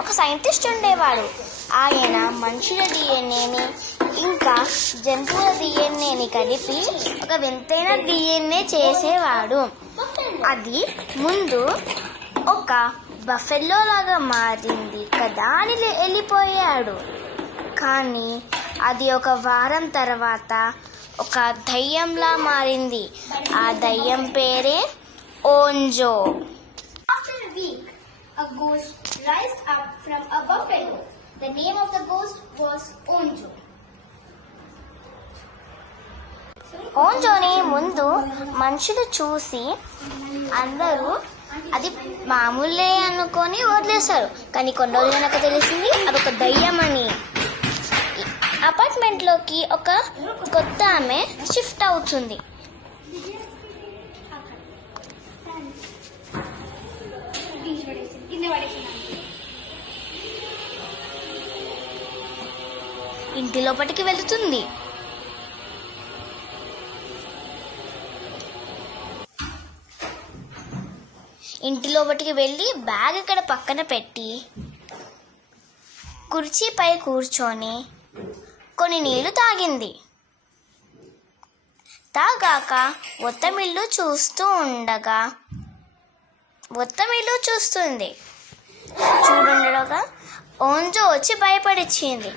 ఒక సైంటిస్ట్ ఉండేవాడు. ఆయన మనుషుల డిఎన్ఏని ఇంకా జంతువుల డిఎన్ఏని కలిపి ఒక వింతైన డిఎన్ఏ చేసేవాడు. అది ముందు ఒక బఫెల్లో లాగా మారింది కదా అని వెళ్ళిపోయాడు. కానీ అది ఒక వారం తర్వాత ఒక దయ్యంలా మారింది. ఆ దయ్యం పేరే ఓంజో. After a week, a ghost rised up from a buffalo. The name of the ghost was Onjo. ఓంజోని ముందు మనుషులు చూసి అందరూ అది మామూలే అనుకొని వదిలేశారు. కానీ కొన్ని రోజులు నాకు తెలిసింది అదొక దయ్యం అని. అపార్ట్మెంట్లోకి ఒక కొత్త ఆమె షిఫ్ట్ అవుతుంది. ఇంటి లోపలికి వెళుతుంది. ఇంటి లోపలికి వెళ్ళి బ్యాగ్ ఇక్కడ పక్కన పెట్టి కుర్చీపై కూర్చొని కొన్ని నీళ్లు తాగింది. తాగాక ఒత్తమిల్లు చూస్తుంది. చూడుండగా ఓంజో వచ్చి భయపడిచ్చింది.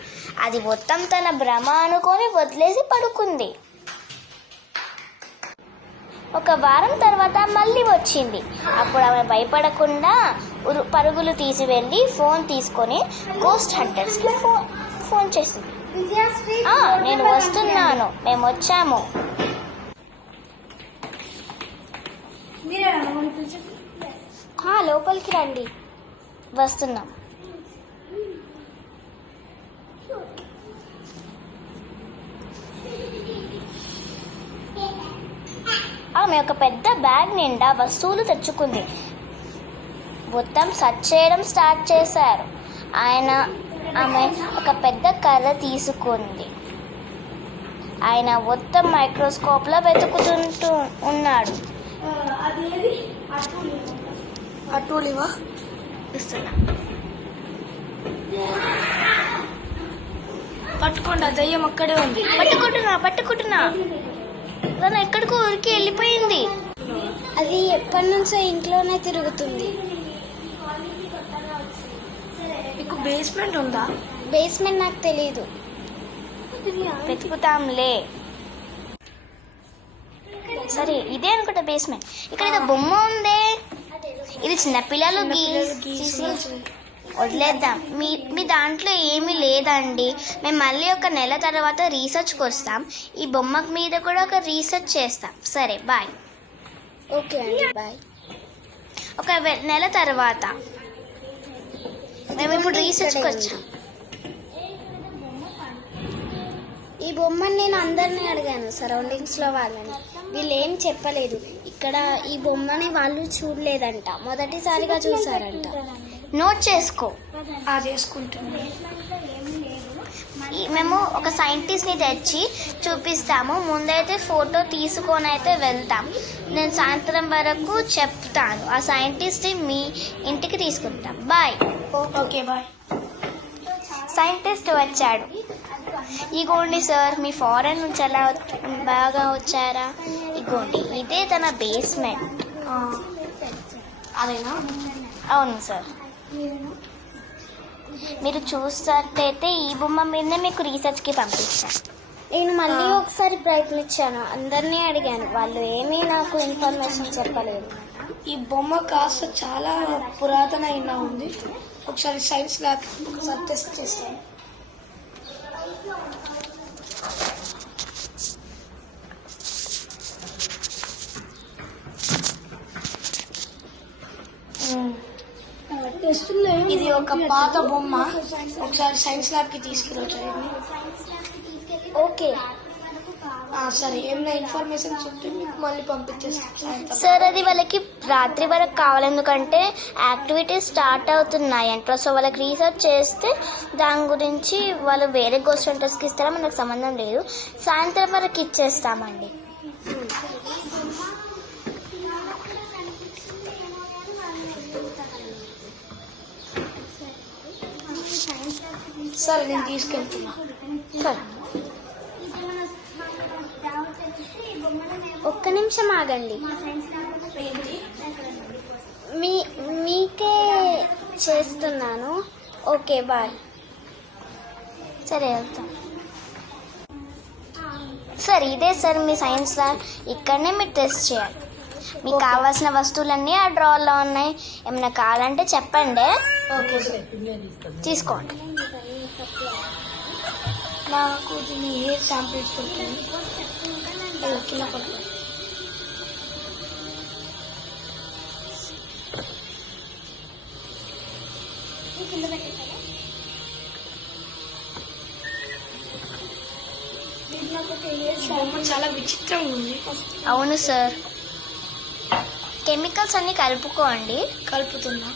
అది మొత్తం తన భ్రమ అనుకొని వదిలేసి పడుకుంది. ఒక వారం తర్వాత మళ్ళీ వచ్చింది. అప్పుడు ఆమె భయపడకుండా పరుగులు తీసి వెళ్ళి ఫోన్ తీసుకొని గోస్ట్ హంటర్స్కి ఫోన్ చేసింది. నేను వస్తున్నాను, మేము వచ్చాము. లోపలికి రండి, వస్తున్నాం. ఆమె ఒక పెద్ద బ్యాగ్ నిండా వస్తువులు తెచ్చుకుంది. మొత్తం సర్చ్ చేయడం స్టార్ట్ చేశారు. ఆమె ఒక పెద్ద కర్ర తీసుకుంది. ఆయన మొత్తం మైక్రోస్కోప్లో వెతుకుతుంటూ ఉన్నాడు. పట్టుకోండి, దయ్యం అక్కడే ఉంది. పట్టుకుంటున్నా తను ఎక్కడికో ఊరికి వెళ్ళిపోయింది. అది ఎప్పటి నుంచో ఇంట్లోనే తిరుగుతుంది. మీకు బేస్మెంట్ ఉందా? బేస్మెంట్ నాకు తెలియదు. వెతుకుతాంలే. సరే, ఇదే అనుకుంటా బేస్మెంట్. ఇక్కడ ఏదో బొమ్మ ఉందే, ఇది చిన్నపిల్లలు గీసి వదిలేద్దాం. మీ దాంట్లో ఏమీ లేదండి. మేము మళ్ళీ ఒక నెల తర్వాత రీసెర్చ్కి వస్తాం. ఈ బొమ్మ మీద కూడా ఒక రీసెర్చ్ చేస్తాం. సరే, బాయ్. ఓకే అండి, బాయ్. ఒక నెల తర్వాత మేము ఇప్పుడు రీసెర్చ్కి వచ్చాం. ఈ బొమ్మని నేను అందరినీ అడిగాను, సరౌండింగ్స్లో వాళ్ళని. వీళ్ళు ఏం చెప్పలేదు. ఇక్కడ ఈ బొమ్మని వాళ్ళు చూడలేదంట, మొదటిసారిగా చూసారంట. నోట్ చేసుకో. చేసుకుంటున్నాను. మేము ఒక సైంటిస్ట్ని తెచ్చి చూపిస్తాము. ముందైతే ఫోటో తీసుకొని అయితే వెళ్తాం. నేను సాయంత్రం వరకు చెప్తాను. ఆ సైంటిస్ట్ని మీ ఇంటికి తీసుకుంటాం. బాయ్. Okay, bye. సైంటిస్ట్ వచ్చాడు. ఇగోండి సార్, మీ ఫారెన్ నుంచి ఎలా బాగా వచ్చారా? ఇగోండి, ఇదే తన బేస్మెంట్. అదేనా? అవును సార్. మీరు చూసినట్టయితే ఈ బొమ్మ మీదనే మీకు రీసెర్చ్కి పంపించాను. నేను మళ్ళీ ఒకసారి ప్రయత్నించాను, అందరినీ అడిగాను. వాళ్ళు ఏమీ నాకు ఇన్ఫర్మేషన్ చెప్పలేదు. ఈ బొమ్మ కాస్త చాలా పురాతనైనా ఉంది. ఒకసారి సైన్స్ ల్యాబ్ ఒకసారి టెస్ట్ చేస్తాను. ఇది ఒక పాత బొమ్మ. ఒకసారి సైన్స్ ల్యాబ్ కి తీసుకెళ్ళొచ్చారు. ఓకే సరే, ఏమైనా ఇన్ఫర్మేషన్ చెప్తే మీకు మళ్ళీ పంపించేస్తాను సార్. అది వాళ్ళకి రాత్రి వరకు కావాలి, ఎందుకంటే యాక్టివిటీస్ స్టార్ట్ అవుతున్నాయంట. సో వాళ్ళకి రీసెర్చ్ చేస్తే దాని గురించి వాళ్ళు వేరే గోస్ట్ హంటర్స్కి ఇస్తారా, మనకు సంబంధం లేదు. సాయంత్రం వరకు ఇచ్చేస్తామండి. సరే నేను తీసుకెళ్తున్నా. సరే. ఒక్క నిమిషం ఆగండి. మీకే చేస్తున్నాను. Okay bye. సరే వెళ్తాం. సార్ ఇదే సార్ మీ సైన్స్ ల్యాబ్. ఇక్కడనే మీరు టెస్ట్ చేయాలి. మీకు కావాల్సిన వస్తువులన్నీ ఆ డ్రాలో ఉన్నాయి. ఏమైనా కావాలంటే చెప్పండి, ఓకే సార్. తీసుకోండి. నాకు దీన్ని హెయిర్ శాంపిల్స్ దొరికింది. కింద పడుతుంది. బొమ్మ చాలా విచిత్రంగా ఉంది. అవును సార్, కెమికల్స్ అన్ని కలుపుకోండి. కలుపుతున్నా.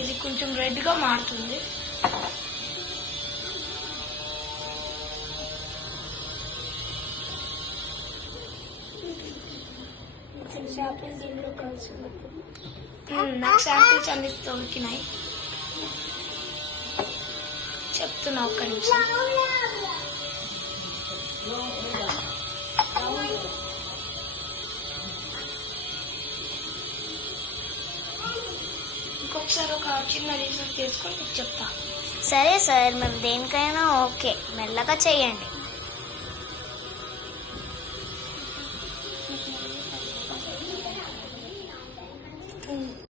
ఇది కొంచెం రెడ్ గా మారుతుంది. నాకు శాంపిల్స్ అన్ని దొరికినాయి. చెప్తున్నా ఒక్క నిమిషం. ఇంకొకసారి ఒక చిన్న రీసెర్చ్ చేసుకొని మీకు చెప్తా. సరే సార్, మేము దేనికైనా ఓకే, మెల్లగా చేయండి.